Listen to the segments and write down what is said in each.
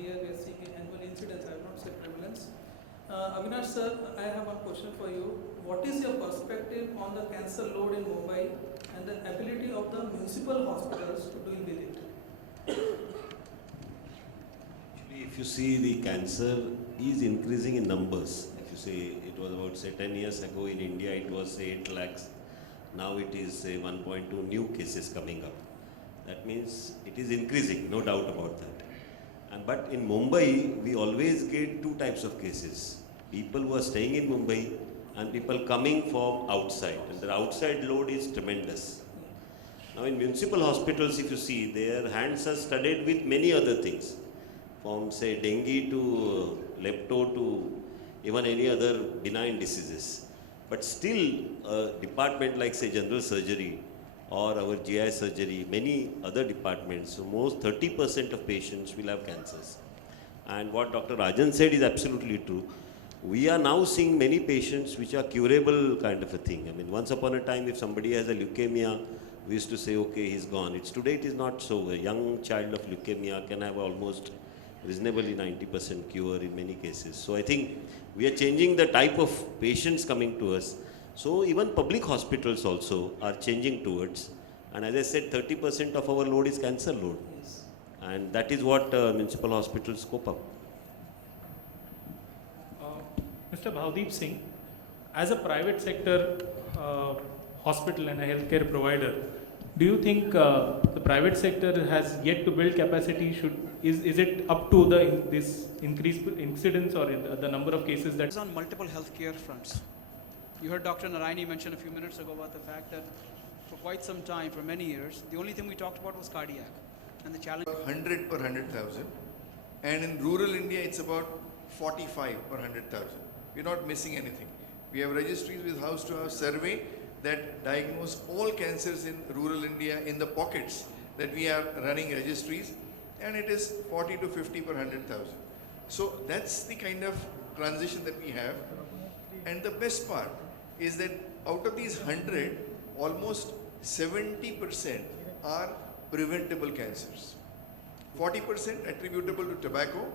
every year we are seeing annual incidence, I will not say prevalence. Avinash sir, I have one question for you. What is your perspective on the cancer load in Mumbai and the ability of the municipal hospitals to deal with it? Actually, if you see, the cancer is increasing in numbers. If you say it was about, say, 10 years ago in India, it was, say, 8 lakhs. Now it is, say, 1.2 new cases coming up. That means it is increasing, no doubt about that. But in Mumbai, we always get two types of cases. People who are staying in Mumbai and people coming from outside. And the outside load is tremendous. Now in municipal hospitals, if you see, their hands are studded with many other things. From, say, dengue to lepto to even any other benign diseases. But still, a department like, say, general surgery or our GI surgery, many other departments, so most 30% of patients will have cancers. And what Dr. Rajan said is absolutely true. We are now seeing many patients which are curable kind of a thing. I mean, once upon a time, if somebody has a leukemia, we used to say, okay, he's gone. Today it is not so. A young child of leukemia can have almost reasonably 90% cure in many cases. So I think we are changing the type of patients coming to us. So even public hospitals also are changing towards, and as I said, 30% of our load is cancer load. Yes. And that is what municipal hospitals cope up. Mr. Bhavdeep Singh, as a private sector hospital and a healthcare provider, do you think the private sector has yet to build capacity? Is it up to this increased incidence or the number of cases that... It's on multiple healthcare fronts. You heard Dr. Narayani mention a few minutes ago about the fact that for quite some time, for many years, the only thing we talked about was cardiac. And the challenge... 100 per 100,000. And in rural India, it's about 45 per 100,000. We're not missing anything. We have registries with house-to-house survey that diagnose all cancers in rural India in the pockets that we are running registries, and it is 40 to 50 per 100,000. So that's the kind of transition that we have. And the best part is that out of these 100, almost 70% are preventable cancers. 40% attributable to tobacco,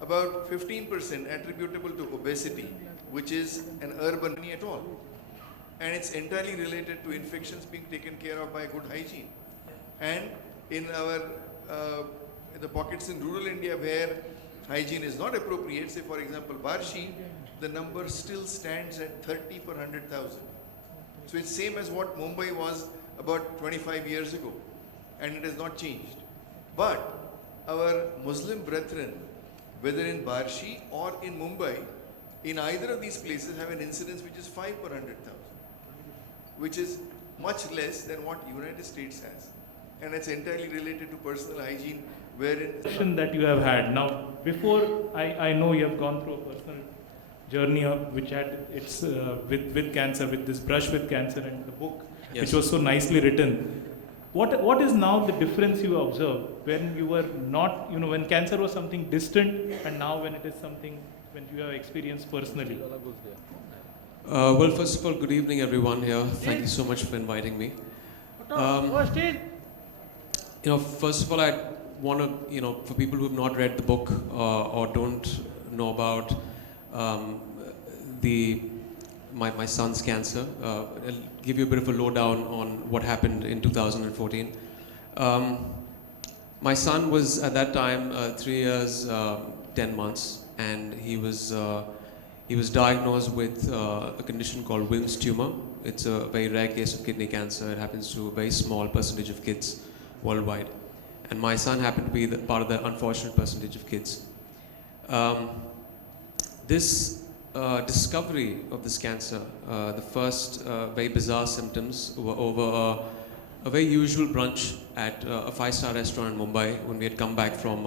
about 15% attributable to obesity, which is an urban at all. And it's entirely related to infections being taken care of by good hygiene. And in our the pockets in rural India where hygiene is not appropriate, say for example Barshi, the number still stands at 30 per 100,000. So it's same as what Mumbai was about 25 years ago, and it has not changed. But our Muslim brethren, whether in Barshi or in Mumbai, in either of these places have an incidence which is 5 per 100,000, which is much less than what United States has. And it's entirely related to personal hygiene, wherein... that you have had. Now, before, I know you have gone through a personal journey which had its with cancer, with this brush with cancer and the book, yes, which was so nicely written. What is now the difference you observe when you were not, when cancer was something distant and now when it is something when you have experienced personally? Well, first of all, good evening everyone here. Thank you so much for inviting me. First of all, I want to, for people who have not read the book or don't know about my son's cancer, I'll give you a bit of a lowdown on what happened in 2014. My son was at that time 3 years, 10 months, and he was diagnosed with a condition called Wilms tumor. It's a very rare case of kidney cancer. It happens to a very small percentage of kids worldwide. And my son happened to be part of that unfortunate percentage of kids. This discovery of this cancer, the first very bizarre symptoms were over a very usual brunch at a 5-star restaurant in Mumbai when we had come back from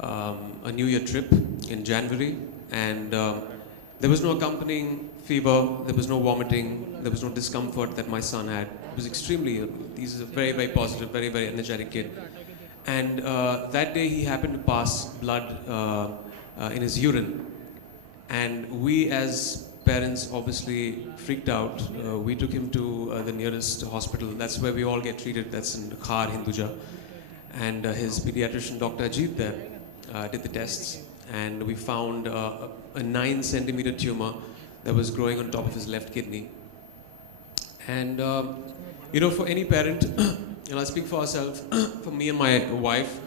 a New Year trip in January. And there was no accompanying fever, there was no vomiting, there was no discomfort that my son had. He was extremely, he's a very, very positive, very, very energetic kid. And that day he happened to pass blood in his urine. And we as parents obviously freaked out. We took him to the nearest hospital. That's where we all get treated. That's in Khar, Hinduja. And his pediatrician, Dr. Ajit there. did the tests, and we found a 9 centimeter tumor that was growing on top of his left kidney. And you know, for any parent, and I'll speak for ourselves, for me and my wife,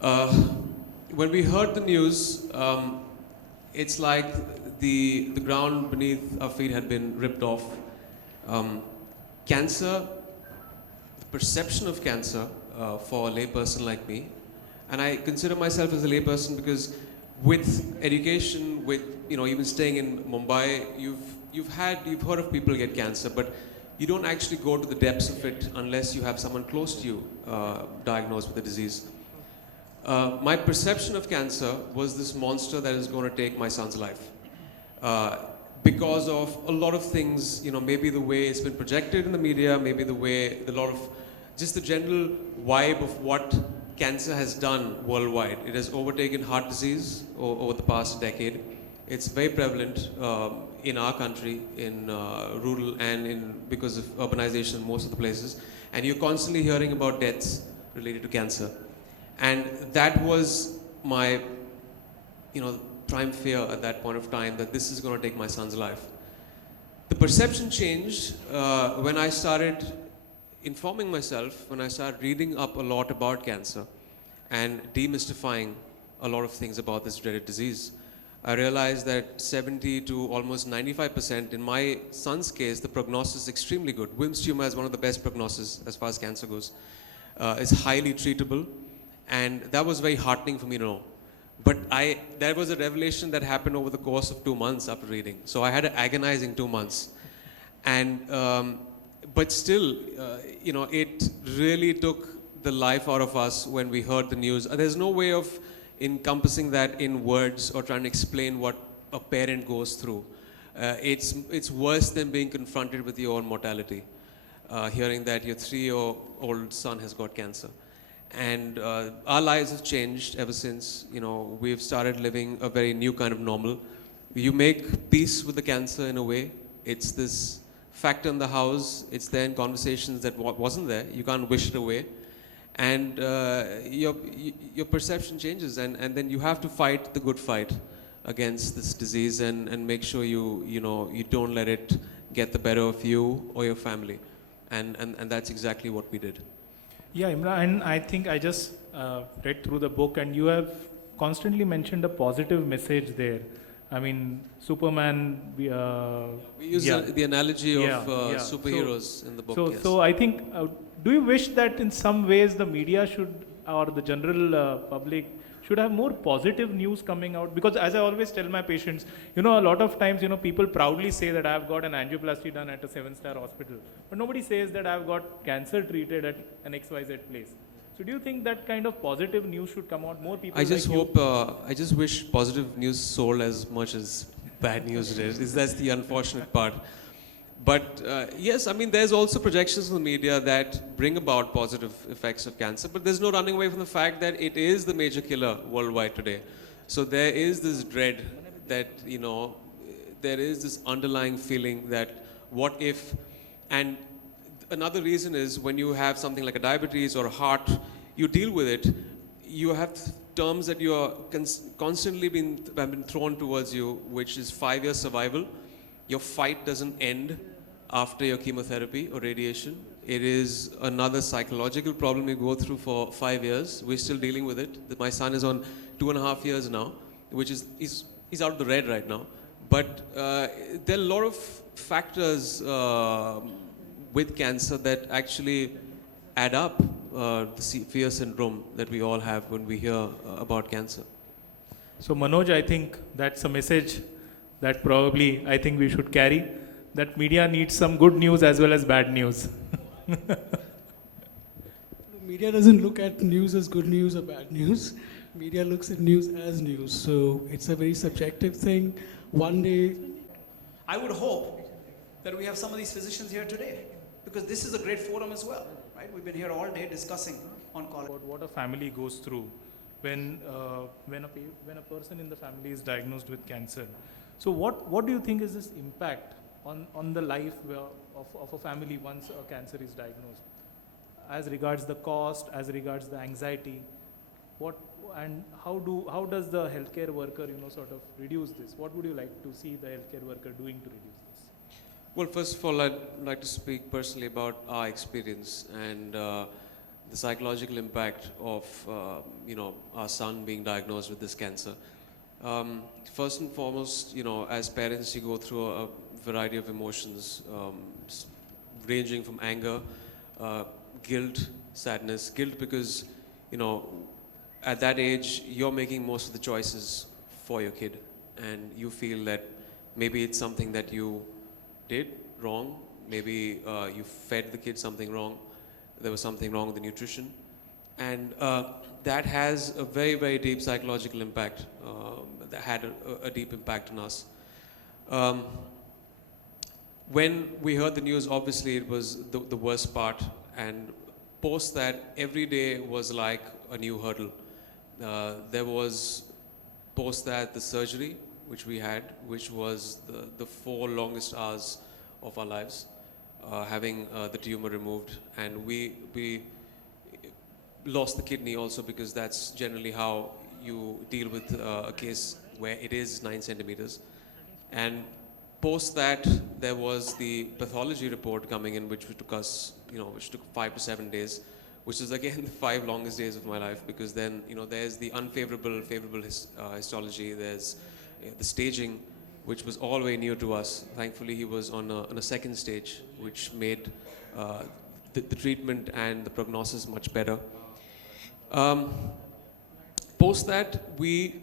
when we heard the news, it's like the ground beneath our feet had been ripped off. Cancer, the perception of cancer for a layperson like me, and I consider myself as a layperson because with education, with even staying in Mumbai, you've heard of people get cancer, but you don't actually go to the depths of it unless you have someone close to you diagnosed with the disease. My perception of cancer was this monster that is going to take my son's life. Because of a lot of things, maybe the way it's been projected in the media, maybe the way, just the general vibe of what cancer has done worldwide. It has overtaken heart disease over the past decade. It's very prevalent in our country, in rural and because of urbanization in most of the places. And you're constantly hearing about deaths related to cancer. And that was my, prime fear at that point of time, that this is going to take my son's life. The perception changed when I started informing myself, when I started reading up a lot about cancer and demystifying a lot of things about this dreaded disease. I realized that 70 to almost 95%, in my son's case, the prognosis is extremely good. Wilms tumor is one of the best prognosis as far as cancer goes. It's highly treatable, and that was very heartening for me to know. But there was a revelation that happened over the course of 2 months after reading. So I had an agonizing 2 months. And, but still, it really took the life out of us when we heard the news. There's no way of encompassing that in words or trying to explain what a parent goes through. It's worse than being confronted with your own mortality, hearing that your 3-year-old son has got cancer. And our lives have changed ever since. We've started living a very new kind of normal. You make peace with the cancer in a way. It's this factor in the house. It's there in conversations that wasn't there. You can't wish it away. And your perception changes, and then you have to fight the good fight against this disease and make sure you don't let it get the better of you or your family. And that's exactly what we did. Yeah, Imraan, and I think I just read through the book, and you have constantly mentioned a positive message there. I mean, Superman. We use the analogy of superheroes in the book. So I think, do you wish that in some ways the media should, or the general public should have more positive news coming out? Because as I always tell my patients, a lot of times, people proudly say that I've got an angioplasty done at a 7-star hospital, but nobody says that I've got cancer treated at an XYZ place. So do you think that kind of positive news should come out? More people. I just wish positive news sold as much as bad news did. That's the unfortunate part. But yes, I mean, there's also projections in the media that bring about positive effects of cancer, but there's no running away from the fact that it is the major killer worldwide today. So there is this dread that, there is this underlying feeling that what if, and another reason is when you have something like a diabetes or a heart, you deal with it, you have terms that you are constantly have been thrown towards you, which is 5-year survival. Your fight doesn't end after your chemotherapy or radiation. It is another psychological problem you go through for 5 years. We're still dealing with it. My son is on 2.5 years now, which is, he's out of the red right now. But there are a lot of factors with cancer that actually add up the fear syndrome that we all have when we hear about cancer. So Manoj, I think that's a message that probably I think we should carry, that media needs some good news as well as bad news. Media doesn't look at news as good news or bad news. Media looks at news as news. So it's a very subjective thing. One day, I would hope that we have some of these physicians here today, because this is a great forum as well, right? We've been here all day discussing on colorectal. What a family goes through when a person in the family is diagnosed with cancer. So what do you think is this impact on the life of a family once a cancer is diagnosed? As regards the cost, as regards the anxiety, what and how does the healthcare worker, sort of reduce this? What would you like to see the healthcare worker doing to reduce this? Well, first of all, I'd like to speak personally about our experience and the psychological impact of, our son being diagnosed with this cancer. First and foremost, as parents, you go through a variety of emotions, ranging from anger, guilt, sadness. Guilt because, at that age, you're making most of the choices for your kid, and you feel that maybe it's something that you did wrong, maybe you fed the kid something wrong, there was something wrong with the nutrition, and that has a very, very deep psychological impact, that had a deep impact on us. When we heard the news, obviously it was the worst part, and post that, every day was like a new hurdle. There was post that the surgery, which we had, which was the 4 longest hours of our lives, having the tumor removed, and we lost the kidney also, because that's generally how you deal with a case where it is 9 centimeters. And post that, there was the pathology report coming in, which took us, which took 5 to 7 days, which is again the 5 longest days of my life, because then, there's the favorable histology, there's the staging, which was all very new to us. Thankfully, he was on a second stage, which made the treatment and the prognosis much better. Post that, we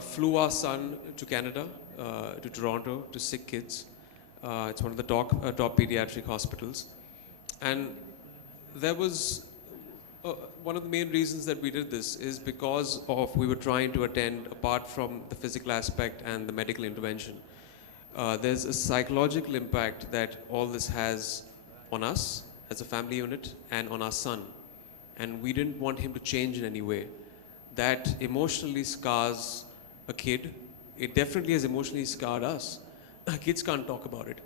flew our son to Canada, to Toronto, to Sick Kids. It's one of the top pediatric hospitals. And there was one of the main reasons that we did this is because we were trying to attend, apart from the physical aspect and the medical intervention, there's a psychological impact that all this has on us as a family unit and on our son. And we didn't want him to change in any way. That emotionally scars a kid. It definitely has emotionally scarred us. Kids can't talk about it.